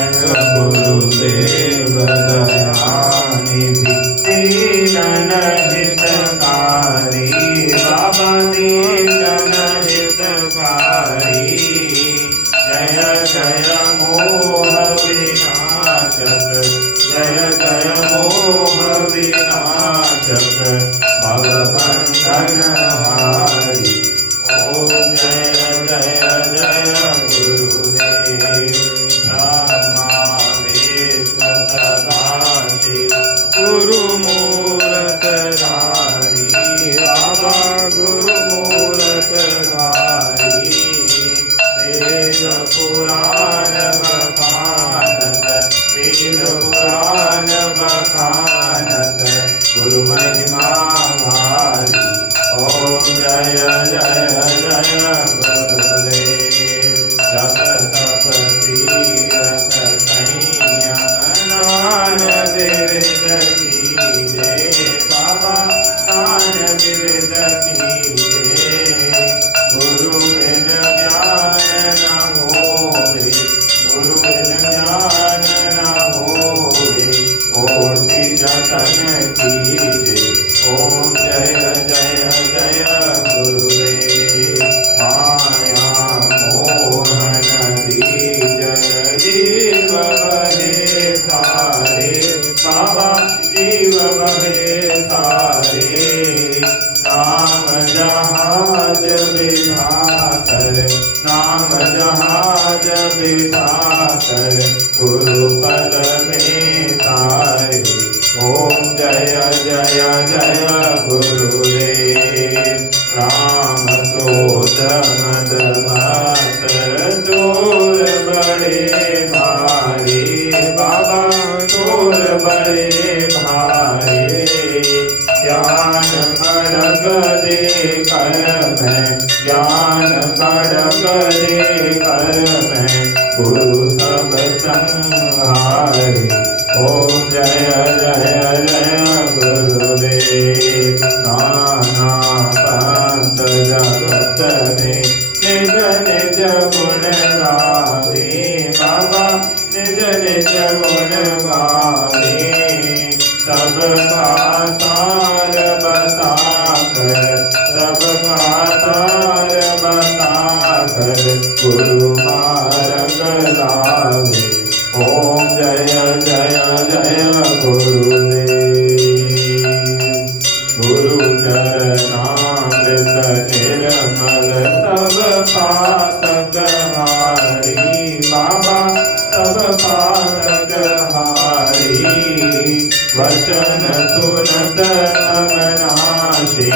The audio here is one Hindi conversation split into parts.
गुरुदेव दयानिधि दीनन हितकारी बाबा दीनन हितकारी जय जय मोह विनाशक जय जय मोह विनाशक भवबंधन हारी ओम जय जय जय गुरुदेव ब्रह्मा विष्णु सदाशिव गुरुमूर्त धारी बाबा गुरुमूर्त धारी वेद पुराण बखानत वेद पुराण बखानत गुरु महिमा भारी ओम जय जय जय गुरुदेव जगतपति रथ संयम विविध कीजे बाबा ज्ञान विविध कीजे गुरु बिन ज्ञान न होवे गुरु बिन ज्ञान न होवे कोटि जतन कीजे ओम जय जय जय गुरुदेव माया मोहन दीज जीव बहे सारे बाबा जीव बहे सारे नाम जहाज बिठा कर नाम जहाज बिठा कर गुरु पद में तारे ओम जय जय जय गुरुदेव राम क्रोध मद मत चोर बड़े भारी बाबा चोर बड़े भारी ज्ञान खड़ग दे कर मैं ज्ञान खड़ग दे कर मैं गुरु सब संहारे ओम जय जय जय गुरुदेव नाना पंथ जगत में निज निज गुण गावे बाबा निज निज गुण गावे सबका सार बता कर सबका सार बता कर गुरु मार्ग लावे ओम जय जय जय गुरुदेव गुरु चरणामृत निर्मल सब पातक हारी बाबा सब पातक हारी वचन सुनत समनाशे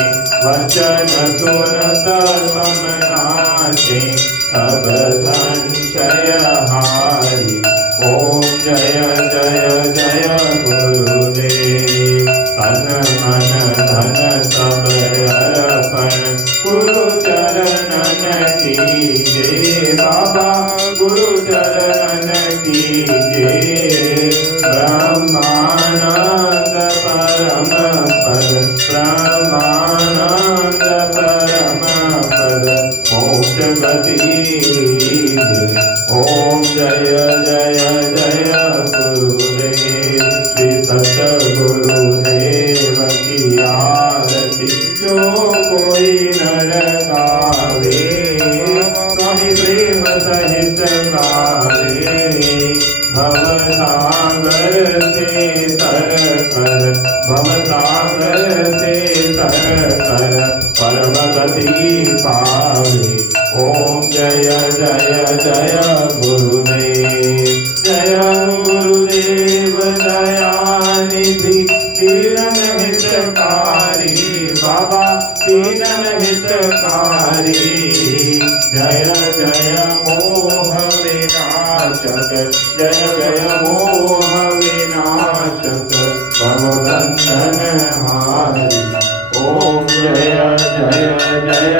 वचन सुनत समनाशे सब संशय हारी ओम जय जय जय गुरुदेव तन मन धन सब अर्पण गुरु चरणन कीजे बाबा गुरु चरणन कीजे ब्रह्मानंद परम पद ब्रह्मानंद परम पद मोक्ष गति लीजे ओम जय जय जय गुरुदेव श्री सतगुरुदेव की आरती जो कोई नर गावे स्वामी प्रेम सहित गावे भव सागर से तर कर भव सागर से तर कर परम गति पावे ओम जय जय जय गुरुदेव जय गुरुदेव दयानिधि दीनन हितकारी बाबा दीनन हितकारी जय जय मोह विनाशक जय जय मोह विनाशक भवबंधन हारी ओम जय जय जय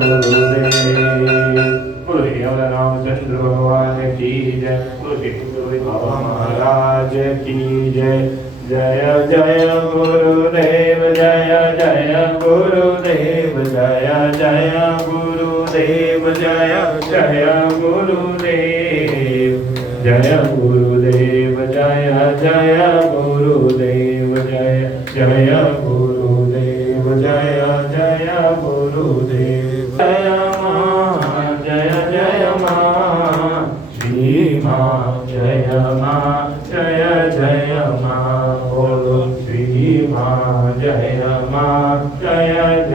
गुरुदेव गुरुदेव रामचंद्र भगवान की जय गुरुदेव महाराज की जय जय जय गुरुदेव जय जय गुरुदेव जय जय गुरुदेव जय जय गुरुदेव जय गुरुदेव जय जय गुरुदेव जय जय गुरुदेव जय जय गुरुदेव जय मां जय जय मां श्री मां जय मां जय जय मां बोलो श्री मां जय